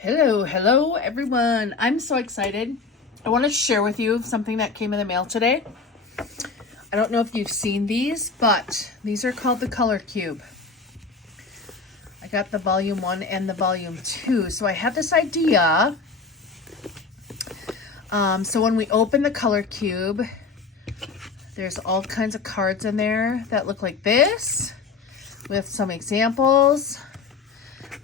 Hello everyone. I'm so excited. I want to share with you something that came in the mail today. I don't know if you've seen these, but these are called the Color Cube. I got the volume 1 and the volume 2. So I had this idea. So when we open the Color Cube, there's all kinds of cards in there that look like this with some examples.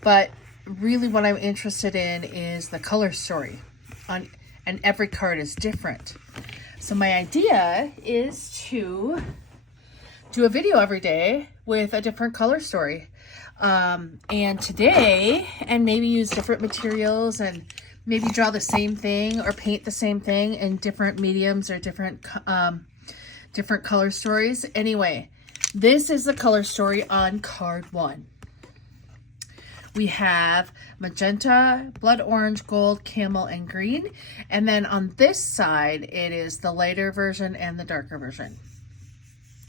But really what I'm interested in is the color story and every card is different. So my idea is to do a video every day with a different color story. And today, and maybe use different materials and maybe draw the same thing or paint the same thing in different mediums or different color stories. Anyway, this is the color story on card 1. We have magenta, blood orange, gold, camel, and green. And then on this side, it is the lighter version and the darker version.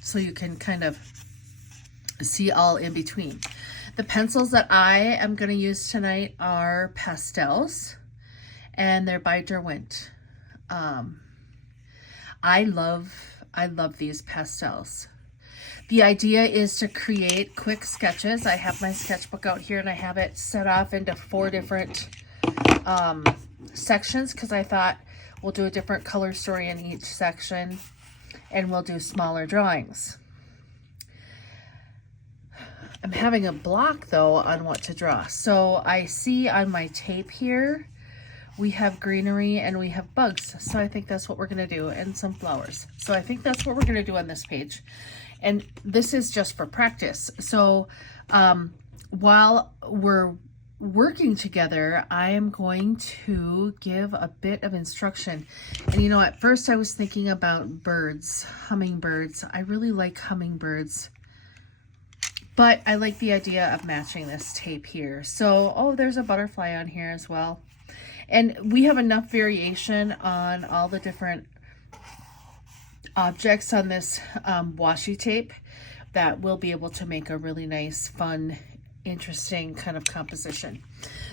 So you can kind of see all in between. The pencils that I am going to use tonight are pastels, and they're by Derwent. I love these pastels. The idea is to create quick sketches. I have my sketchbook out here and I have it set off into 4 different sections because I thought we'll do a different color story in each section and we'll do smaller drawings. I'm having a block though on what to draw. So I see on my tape here, we have greenery and we have bugs. So I think that's what we're gonna do, and some flowers. So I think that's what we're gonna do on this page. And this is just for practice. So while we're working together, I am going to give a bit of instruction. And you know, at first I was thinking about birds, hummingbirds. I really like hummingbirds, but I like the idea of matching this tape here. So, oh, there's a butterfly on here as well. And we have enough variation on all the different objects on this washi tape that we'll be able to make a really nice, fun, interesting kind of composition.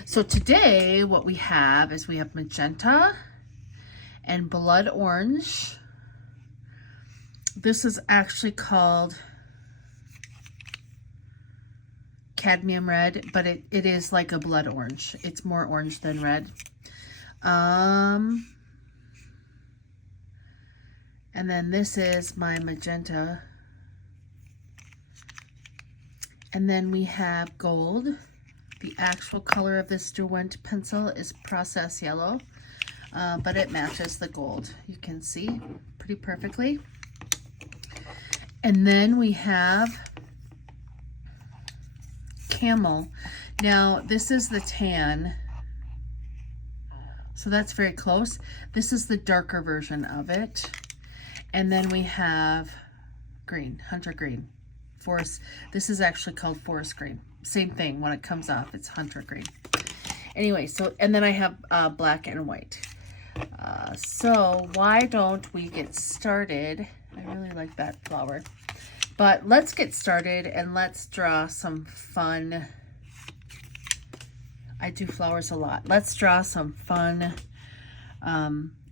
So today what we have is we have magenta and blood orange. This is actually called cadmium red, but it is like a blood orange. It's more orange than red. And then this is my magenta. And then we have gold. The actual color of this Derwent pencil is process yellow, but it matches the gold. You can see pretty perfectly. And then we have camel. Now this is the tan, so that's very close. This is the darker version of it. And then we have green, hunter green, forest. This is actually called forest green. Same thing, when it comes off, it's hunter green. Anyway, so, and then I have black and white. So why don't we get started? I really like that flower. But let's get started and let's draw some fun. I do flowers a lot. Let's draw some fun,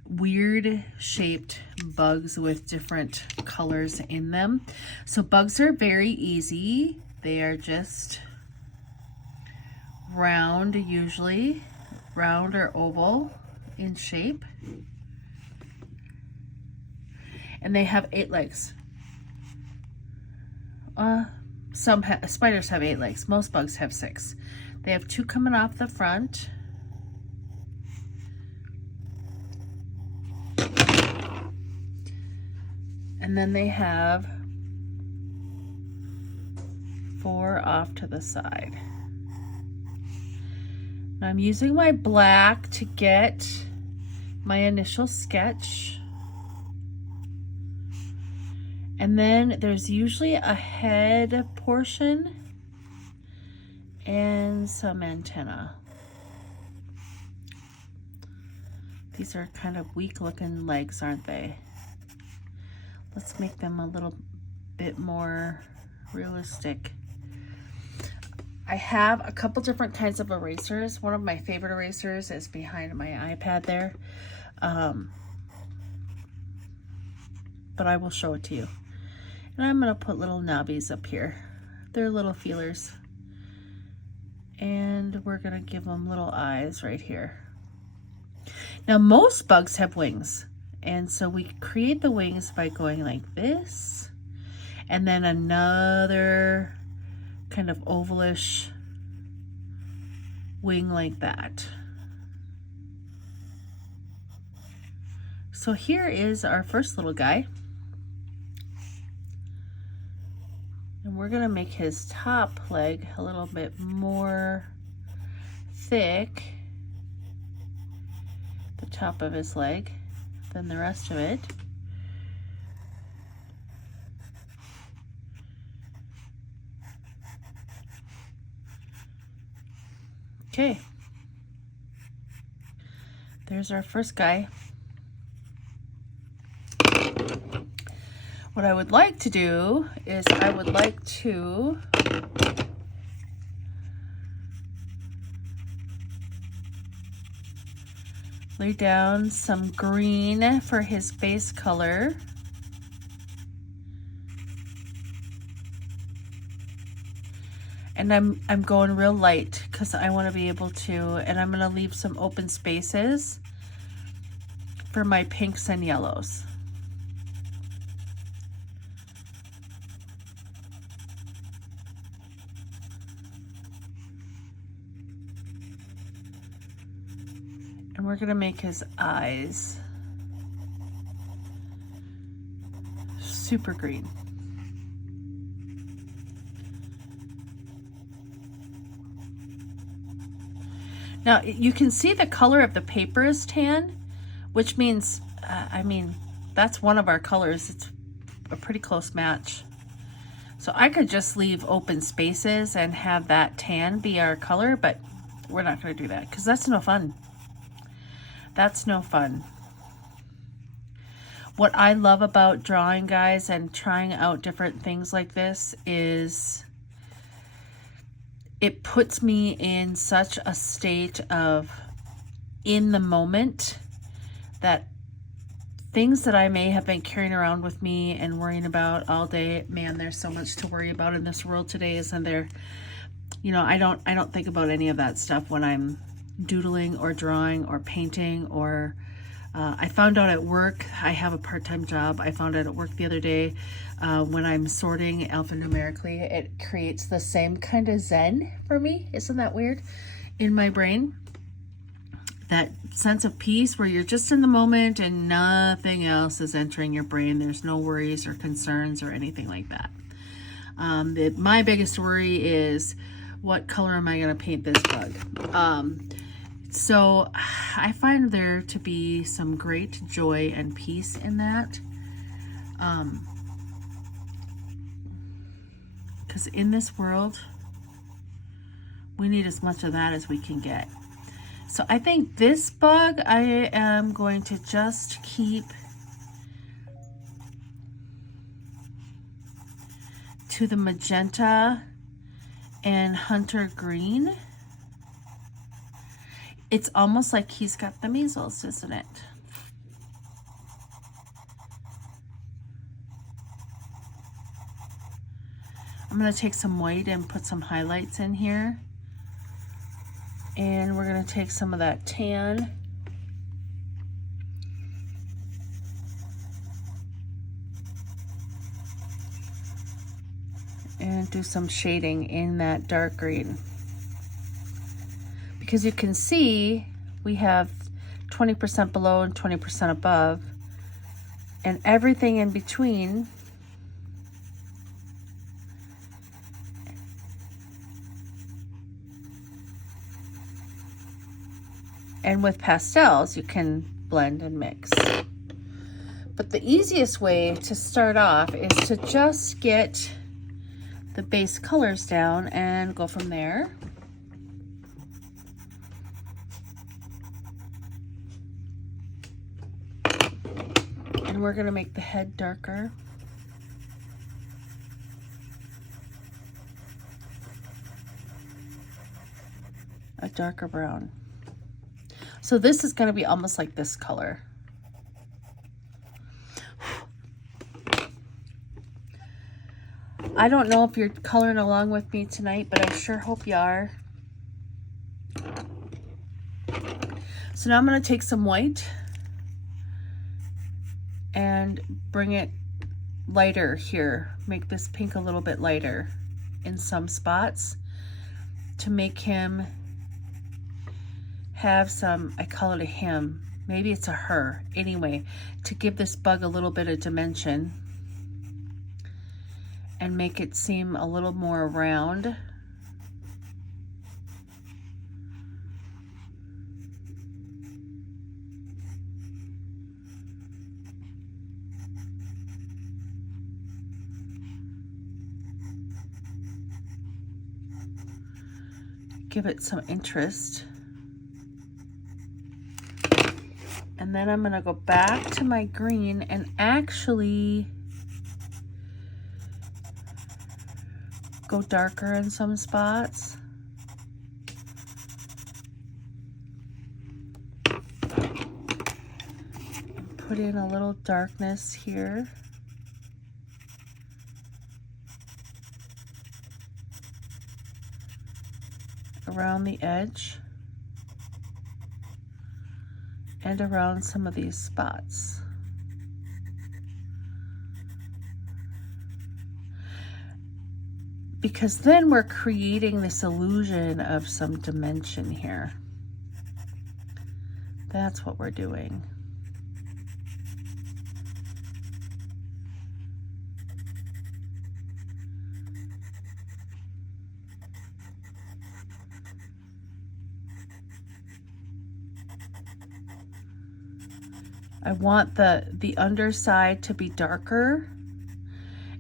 weird shaped bugs with different colors in them. So bugs are very easy. They are just round, usually round or oval in shape, and they have 8 legs. Some spiders have 8 legs. Most bugs have 6. They have 2 coming off the front. And then they have 4 off to the side. Now I'm using my black to get my initial sketch. And then there's usually a head portion and some antenna. These are kind of weak looking legs, aren't they? Let's make them a little bit more realistic. I have a couple different kinds of erasers. One of my favorite erasers is behind my iPad there. But I will show it to you. And I'm going to put little knobbies up here. They're little feelers. And we're going to give them little eyes right here. Now most bugs have wings. And so we create the wings by going like this. And then another kind of ovalish wing like that. So here is our first little guy. And we're going to make his top leg a little bit more thick, the top of his leg, than the rest of it. Okay, there's our first guy. What I would like to do is I would like to lay down some green for his base color. And I'm going real light because I want to be able to, and I'm going to leave some open spaces for my pinks and yellows. And we're going to make his eyes super green. Now you can see the color of the paper is tan, which means, I mean, that's one of our colors. It's a pretty close match. So I could just leave open spaces and have that tan be our color, but we're not going to do that because that's no fun. That's no fun. What I love about drawing, guys, and trying out different things like this is it puts me in such a state of in the moment that things that I may have been carrying around with me and worrying about all day, man, there's so much to worry about in this world today, isn't there? You know, I don't think about any of that stuff when I'm doodling or drawing or painting or I found out at work, I have a part-time job. I found out at work the other day when I'm sorting alphanumerically, it creates the same kind of zen for me. Isn't that weird? In my brain. That sense of peace where you're just in the moment and nothing else is entering your brain. There's no worries or concerns or anything like that. My biggest worry is what color am I going to paint this bug? So I find there to be some great joy and peace in that. Because in this world, we need as much of that as we can get. So I think this bug, I am going to just keep to the magenta and hunter green. It's almost like he's got the measles, isn't it? I'm going to take some white and put some highlights in here. And we're going to take some of that tan. And do some shading in that dark green. Because you can see we have 20% below and 20% above, and everything in between and with pastels you can blend and mix. But the easiest way to start off is to just get the base colors down and go from there. And we're going to make the head darker. a darker brown. So this is going to be almost like this color. I don't know if you're coloring along with me tonight, but I sure hope you are. So now I'm going to take some white and bring it lighter here. Make this pink a little bit lighter in some spots to make him have some, I call it a him, maybe it's a her, anyway, to give this bug a little bit of dimension and make it seem a little more round. Give it some interest. And then I'm going to go back to my green and actually go darker in some spots. Put in a little darkness here. Around the edge and around some of these spots. Because then we're creating this illusion of some dimension here. That's what we're doing. I want the underside to be darker,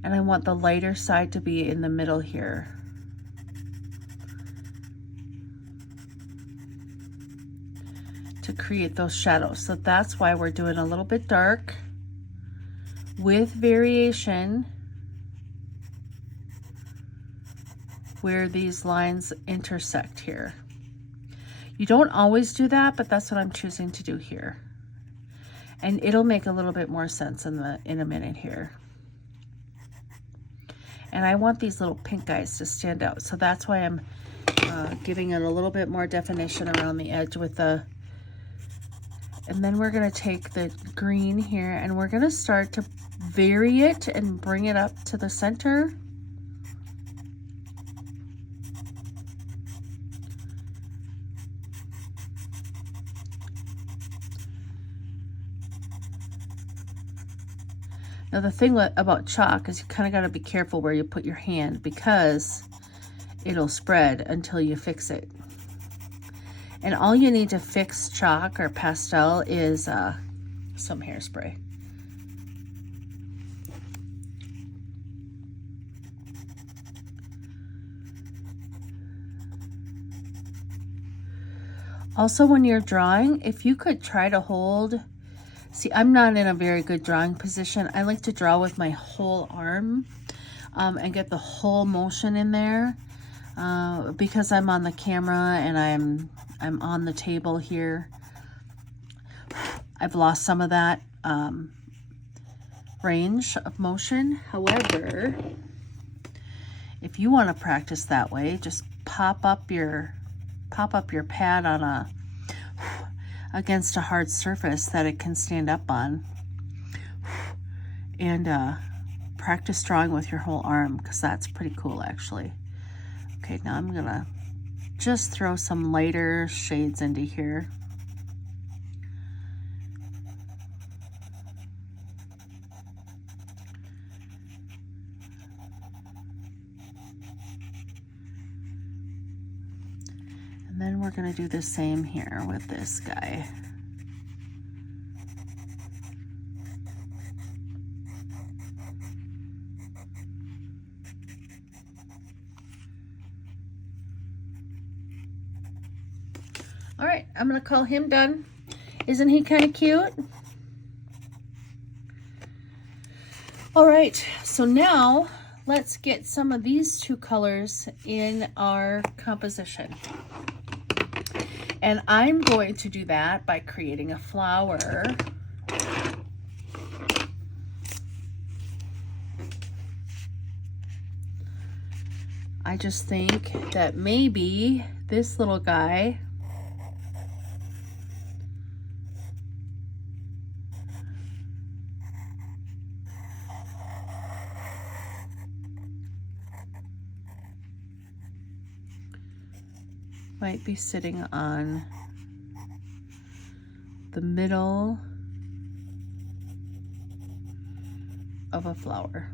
and I want the lighter side to be in the middle here. To create those shadows. So that's why we're doing a little bit dark with variation where these lines intersect here. You don't always do that, but that's what I'm choosing to do here. And it'll make a little bit more sense in a minute here. And I want these little pink guys to stand out. So that's why I'm giving it a little bit more definition around the edge with the, and then we're gonna take the green here and we're gonna start to vary it and bring it up to the center. Now the thing about chalk is you kind of got to be careful where you put your hand because it'll spread until you fix it. And all you need to fix chalk or pastel is some hairspray. Also, when you're drawing, if you could try to hold, see, I'm not in a very good drawing position. I like to draw with my whole arm and get the whole motion in there because I'm on the camera and I'm on the table here. I've lost some of that range of motion. However, if you want to practice that way, just pop up your pad on against a hard surface that it can stand up on, and practice drawing with your whole arm, because that's pretty cool actually. Okay, now I'm gonna just throw some lighter shades into here. And then we're going to do the same here with this guy. All right, I'm going to call him done. Isn't he kind of cute? All right, so now let's get some of these two colors in our composition. And I'm going to do that by creating a flower. I just think that maybe this little guy might be sitting on the middle of a flower.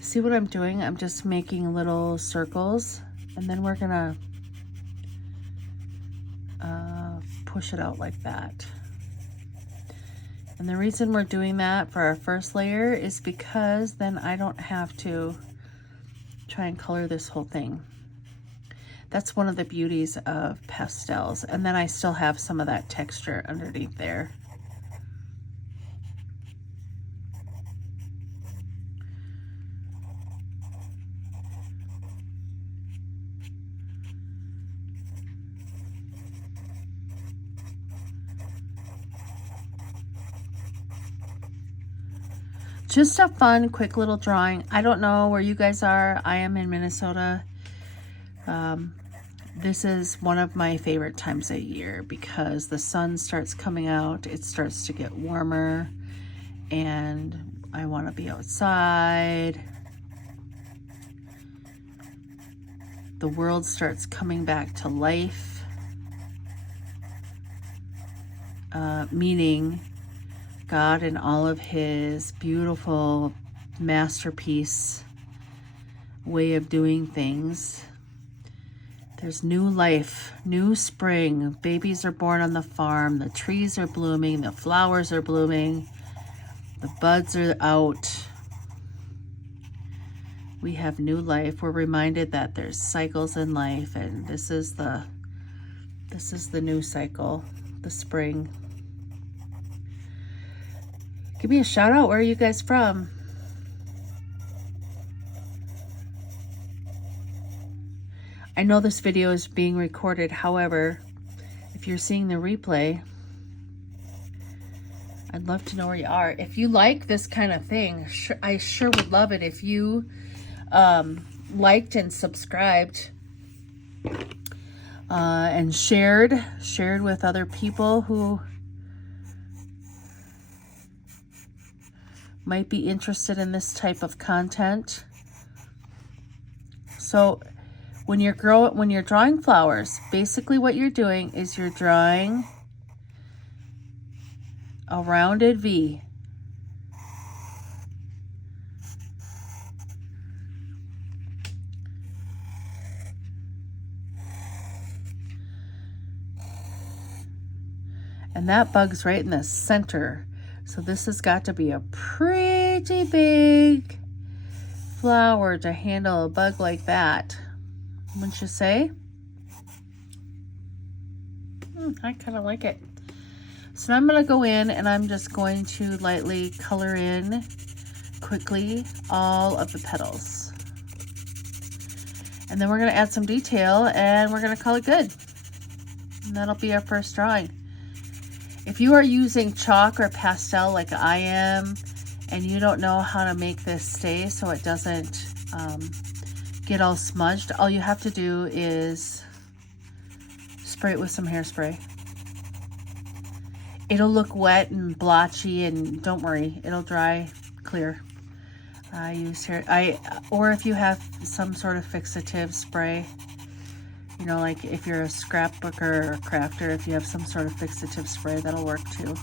See what I'm doing? I'm just making little circles, and then we're gonna push it out like that. And the reason we're doing that for our first layer is because then I don't have to try and color this whole thing. That's one of the beauties of pastels. And then I still have some of that texture underneath there. Just a fun, quick little drawing. I don't know where you guys are. I am in Minnesota. This is one of my favorite times of year because the sun starts coming out. It starts to get warmer and I want to be outside. The world starts coming back to life, meaning God in all of his beautiful masterpiece way of doing things. There's new life, new spring. Babies are born on the farm. The trees are blooming. The flowers are blooming. The buds are out. We have new life. We're reminded that there's cycles in life, and this is the new cycle, the spring. Give me a shout out. Where are you guys from? I know this video is being recorded. However, if you're seeing the replay, I'd love to know where you are. If you like this kind of thing, I sure would love it if you liked and subscribed and shared with other people who might be interested in this type of content. So when you're drawing flowers, basically what you're doing is you're drawing a rounded V. And that bug's right in the center. So this has got to be a pretty big flower to handle a bug like that. Wouldn't you say? I kind of like it. So now I'm going to go in and I'm just going to lightly color in quickly all of the petals. And then we're going to add some detail and we're going to call it good. And that'll be our first drawing. If you are using chalk or pastel like I am, and you don't know how to make this stay so it doesn't get all smudged, all you have to do is spray it with some hairspray. It'll look wet and blotchy, and don't worry, it'll dry clear. I use or if you have some sort of fixative spray, you know, like if you're a scrapbooker or a crafter, if you have some sort of fixative spray, that'll work too.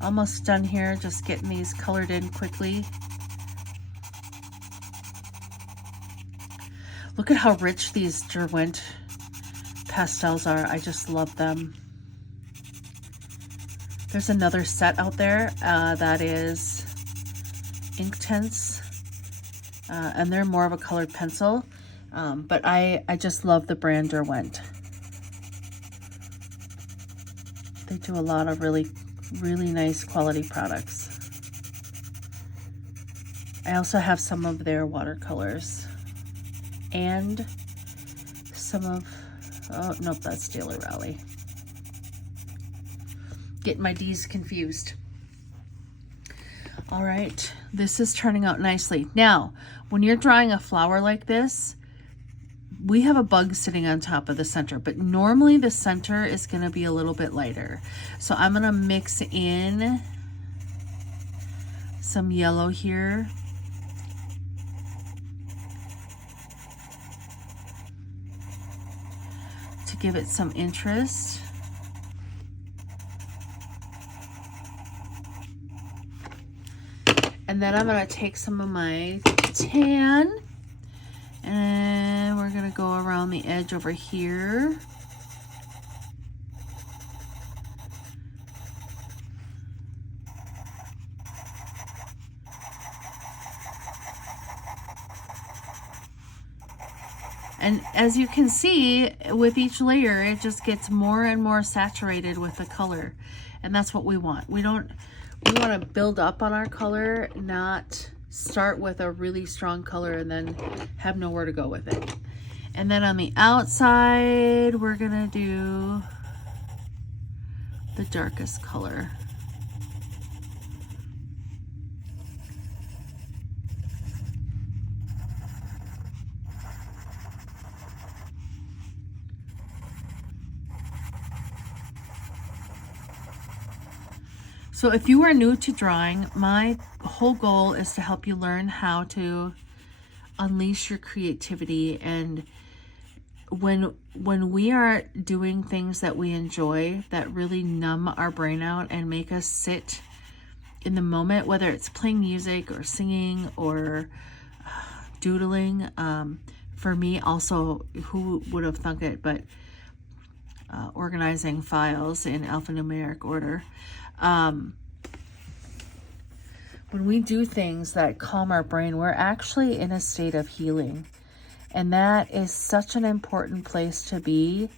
Almost done here, just getting these colored in quickly. Look at how rich these Derwent pastels are. I just love them. There's another set out there that is Inktense, and they're more of a colored pencil, but I just love the brand Derwent. They do a lot of really nice quality products. I also have some of their watercolors and some of, oh, nope, that's Daily Rally. Getting my D's confused. All right, this is turning out nicely. Now, when you're drawing a flower like this, we have a bug sitting on top of the center, but normally the center is going to be a little bit lighter. So I'm going to mix in some yellow here. To give it some interest. And then I'm going to take some of my tan and we're going to go around the edge over here. And as you can see, with each layer, it just gets more and more saturated with the color. And that's what we want. We want to build up on our color, not start with a really strong color and then have nowhere to go with it. And then on the outside, we're gonna do the darkest color. So if you are new to drawing, my whole goal is to help you learn how to unleash your creativity. And when we are doing things that we enjoy, that really numb our brain out and make us sit in the moment, whether it's playing music or singing or doodling, for me also, who would have thunk it, but organizing files in alphanumeric order. When we do things that calm our brain, we're actually in a state of healing. And that is such an important place to be.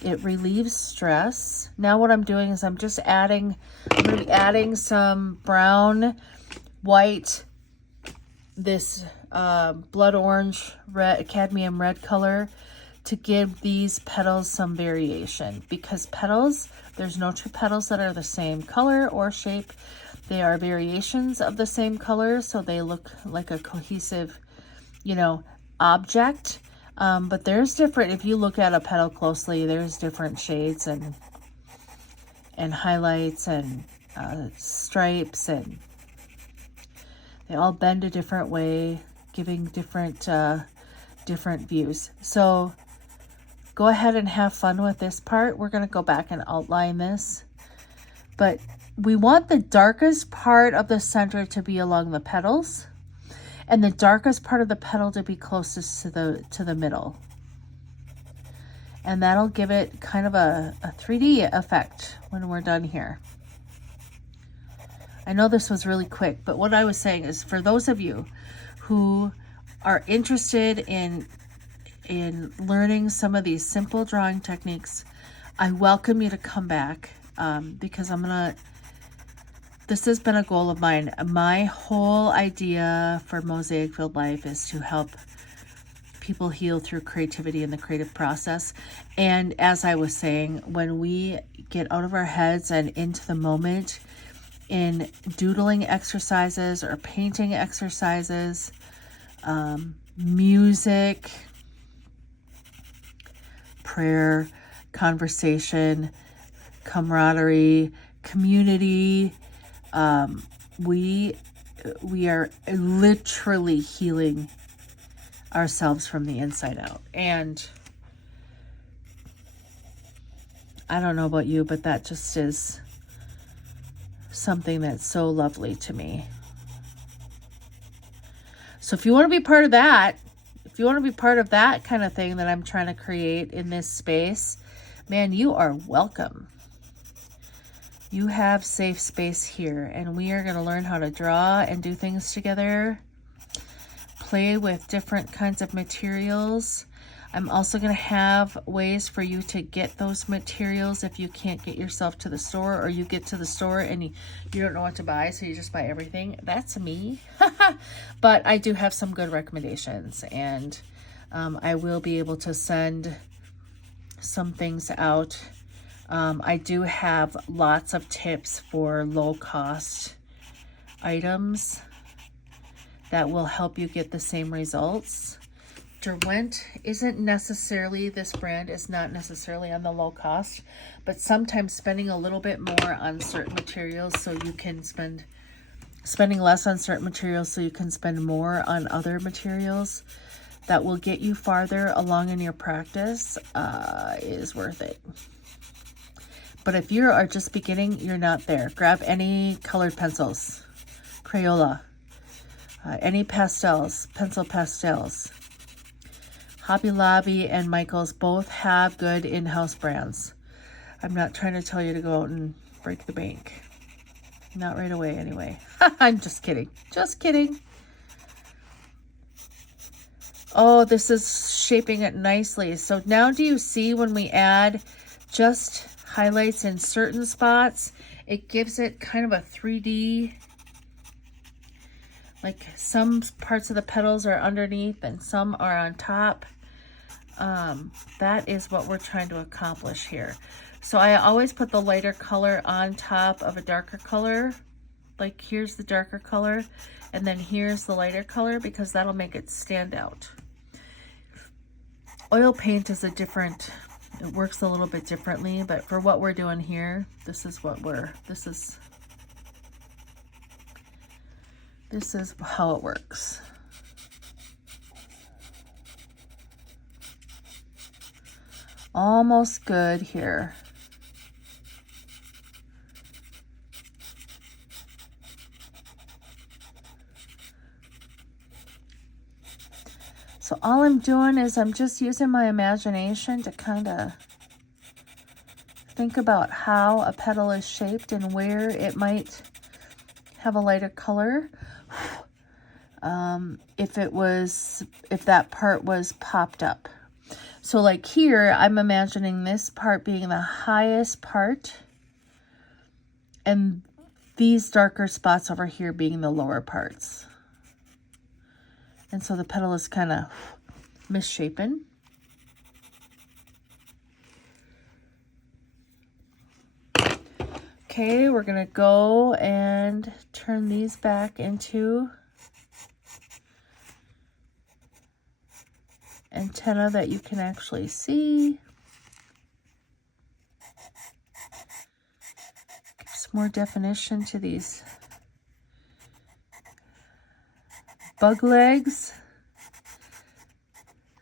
It relieves stress. Now what I'm doing is I'm going to be adding some brown, white, this blood orange, red, cadmium red color to give these petals some variation, because petals, there's no two petals that are the same color or shape. They are variations of the same color, so they look like a cohesive, object. But there's different, if you look at a petal closely, there's different shades and highlights and stripes, and they all bend a different way, giving different views. So go ahead and have fun with this part. We're going to go back and outline this, but we want the darkest part of the center to be along the petals, and the darkest part of the petal to be closest to the middle. And that'll give it kind of a 3D effect when we're done here. I know this was really quick, but what I was saying is, for those of you who are interested in learning some of these simple drawing techniques, I welcome you to come back, because this has been a goal of mine. My whole idea for Mosaic Filled Life is to help people heal through creativity in the creative process. And as I was saying, when we get out of our heads and into the moment in doodling exercises or painting exercises, music, prayer, conversation, camaraderie, community, we are literally healing ourselves from the inside out. And I don't know about you, but that just is something that's so lovely to me. So if you want to be part of that, kind of thing that I'm trying to create in this space, man, you are welcome. You have safe space here, and we are going to learn how to draw and do things together, play with different kinds of materials. I'm also going to have ways for you to get those materials if you can't get yourself to the store, or you get to the store and you don't know what to buy, so you just buy everything. That's me. But I do have some good recommendations, and I will be able to send some things out. I do have lots of tips for low cost items that will help you get the same results. Derwent isn't necessarily, this brand is not necessarily on the low cost, but sometimes spending a little bit more on certain materials so you can spending less on certain materials so you can spend more on other materials that will get you farther along in your practice is worth it. But if you are just beginning, you're not there. Grab any colored pencils, Crayola, any pastels, pencil pastels. Hobby Lobby and Michaels both have good in-house brands. I'm not trying to tell you to go out and break the bank. Not right away, anyway. I'm just kidding. Just kidding. Oh, this is shaping it nicely. So now do you see when we add just highlights in certain spots, it gives it kind of a 3D, like some parts of the petals are underneath and some are on top. That is what we're trying to accomplish here. So I always put the lighter color on top of a darker color. Like here's the darker color and then here's the lighter color because that'll make it stand out. Oil paint is it works a little bit differently, but for what we're doing here, this is how it works. Almost good here. So all I'm doing is I'm just using my imagination to kind of think about how a petal is shaped and where it might have a lighter color. If that part was popped up. So like here, I'm imagining this part being the highest part and these darker spots over here being the lower parts. And so the petal is kind of misshapen. Okay, we're gonna go and turn these back into antenna that you can actually see. Give some more definition to these bug legs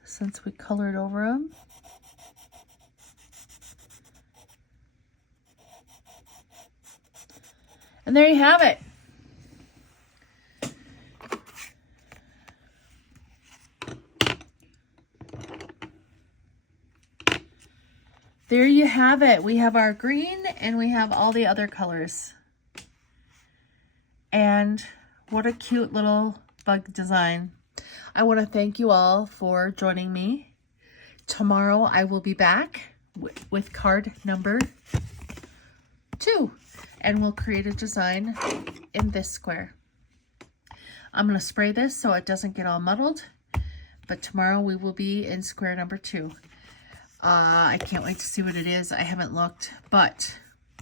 since we colored over them. And there you have it. There you have it. We have our green and we have all the other colors. And what a cute little bug design. I want to thank you all for joining me. Tomorrow I will be back with card number 2 and we'll create a design in this square. I'm going to spray this so it doesn't get all muddled, but tomorrow we will be in square number 2. I can't wait to see what it is. I haven't looked, but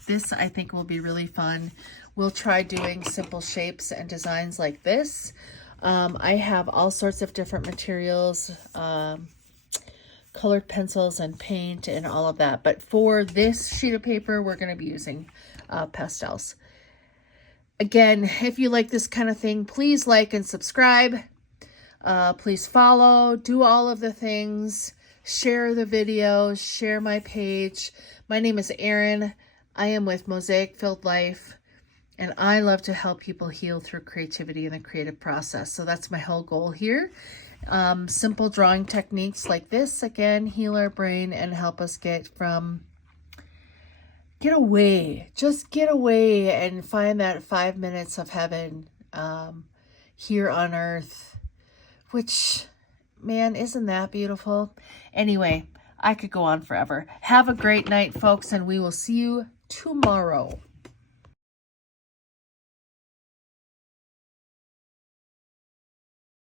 this I think will be really fun. We'll try doing simple shapes and designs like this. I have all sorts of different materials, colored pencils and paint and all of that. But for this sheet of paper, we're going to be using pastels. Again, if you like this kind of thing, please like and subscribe. Please follow, do all of the things. Share the videos, share my page. My name is Erin. I am with Mosaic Filled Life, and I love to help people heal through creativity and the creative process. So that's my whole goal here. Simple drawing techniques like this, again, heal our brain and help us get away. Just get away and find that 5 minutes of heaven here on earth, which... man, isn't that beautiful? Anyway, I could go on forever. Have a great night, folks, and we will see you tomorrow.